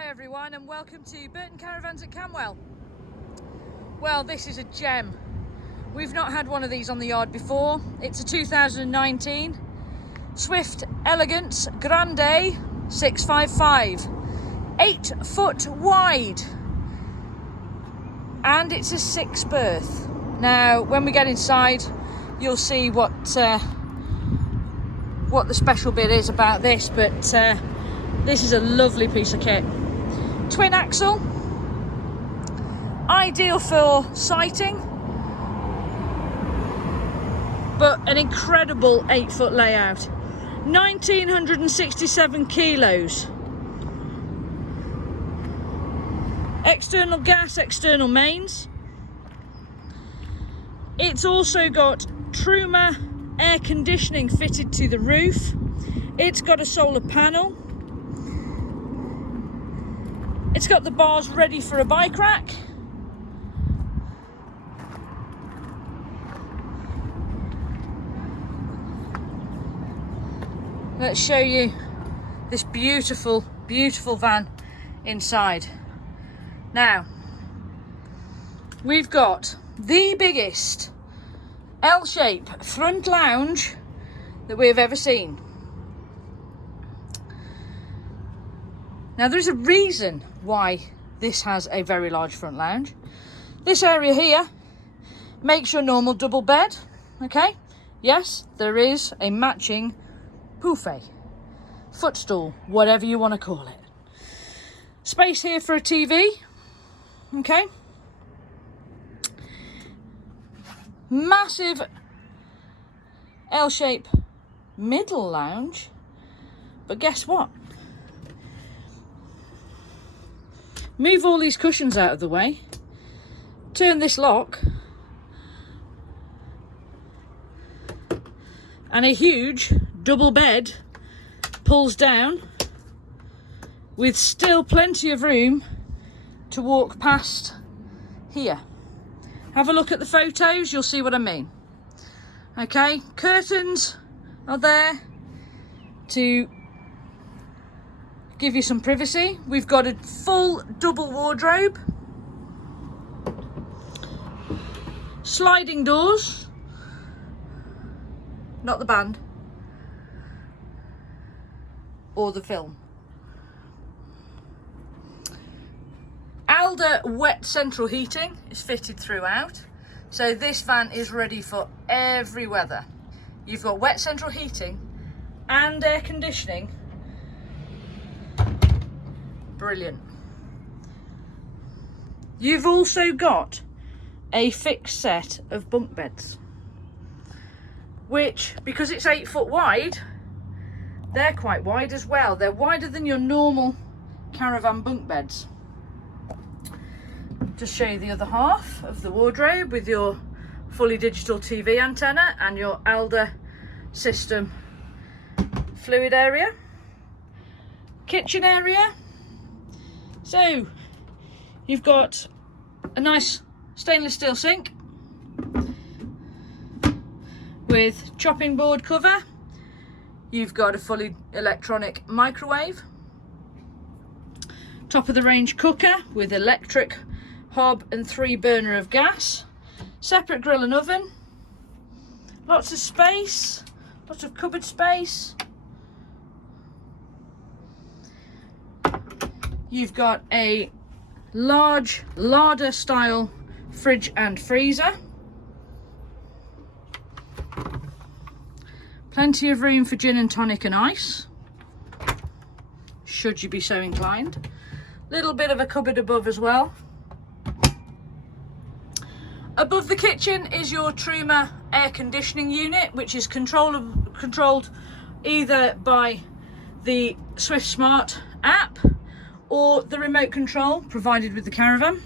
Hi everyone and welcome to Burton Caravans at Camwell. Well, this is a gem. We've not had one of these on the yard before. It's a 2019 Swift Elegance Grande 655. 8 foot wide. And it's a 6 berth. Now, when we get inside, you'll see what the special bit is about this, but this is a lovely piece of kit. Twin axle, ideal for sighting, but an incredible 8 foot layout. 1967 kilos. External gas, external mains. It's also got Truma air conditioning fitted to the roof. It's got a solar panel. It's got the bars ready for a bike rack. Let's show you this beautiful, beautiful van inside. Now, we've got the biggest L-shape front lounge that we have ever seen. Now, there's a reason why this has a very large front lounge. This area here makes your normal double bed, okay? Yes, there is a matching buffet, footstool, whatever you want to call it. Space here for a TV, okay? Massive L-shape middle lounge, but guess what? Move all these cushions out of the way, turn this lock, and a huge double bed pulls down with still plenty of room to walk past here. Have a look at the photos, you'll see what I mean. Okay, curtains are there to give you some privacy. We've got a full double wardrobe. Sliding doors. Not the band. Or the film. Alder wet central heating is fitted throughout. So this van is ready for every weather. You've got wet central heating and air conditioning. Brilliant. You've also got a fixed set of bunk beds, which, because it's 8 foot wide, they're quite wide as well. They're wider than your normal caravan bunk beds. Just show you the other half of the wardrobe with your fully digital TV antenna and your Alder system fluid area. Kitchen area. So you've got a nice stainless steel sink with chopping board cover. You've got a fully electronic microwave. Top of the range cooker with electric hob and 3 burner of gas. Separate grill and oven. Lots of space, lots of cupboard space. You've got a large larder style fridge and freezer. Plenty of room for gin and tonic and ice, should you be so inclined. Little bit of a cupboard above as well. Above the kitchen is your Truma air conditioning unit, which is controlled either by the Swift Smart app or the remote control provided with the caravan.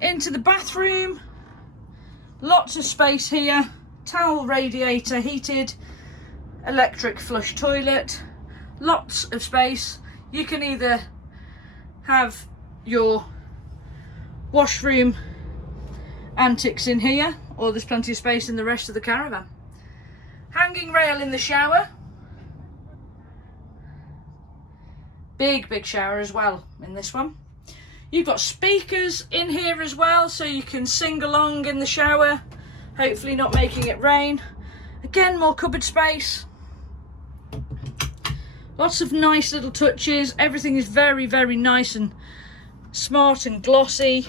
Into the bathroom, lots of space here, towel radiator heated, electric flush toilet, lots of space. You can either have your washroom antics in here, or there's plenty of space in the rest of the caravan. Hanging rail in the shower. Big shower as well in this one. You've got speakers in here as well, so you can sing along in the shower, hopefully not making it rain. Again, more cupboard space. Lots of nice little touches. Everything is very nice and smart and glossy.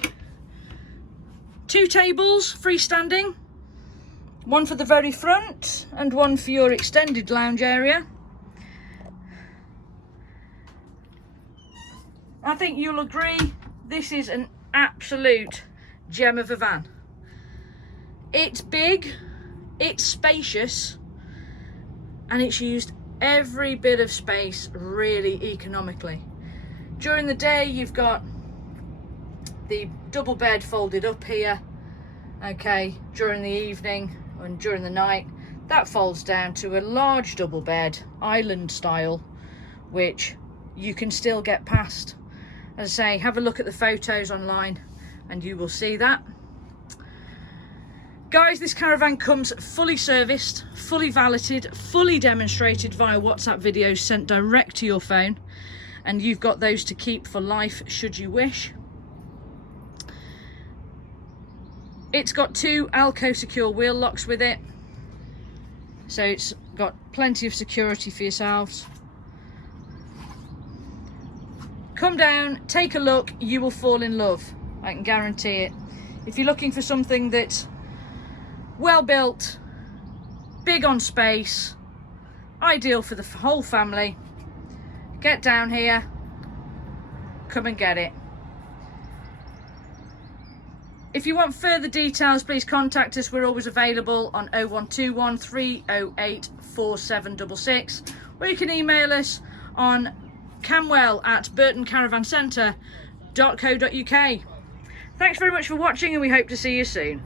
2 tables, freestanding. One for the very front and one for your extended lounge area. I think you'll agree, this is an absolute gem of a van. It's big, it's spacious, and it's used every bit of space really economically. During the day, you've got the double bed folded up here. Okay, during the evening and during the night, that folds down to a large double bed, island style, which you can still get past. As I say, have a look at the photos online and you will see that. Guys, this caravan comes fully serviced, fully valeted, fully demonstrated via WhatsApp videos sent direct to your phone, and you've got those to keep for life should you wish. It's got 2 Alco secure wheel locks with it, so it's got plenty of security for yourselves. Come down, take a look, you will fall in love, I can guarantee it. If you're looking for something that's well built, big on space, ideal for the whole family, get down here, come and get it. If you want further details, please contact us. We're always available on 0121 308 4766, or you can email us on camwell@burtoncaravancentre.co.uk. Thanks very much for watching, and we hope to see you soon.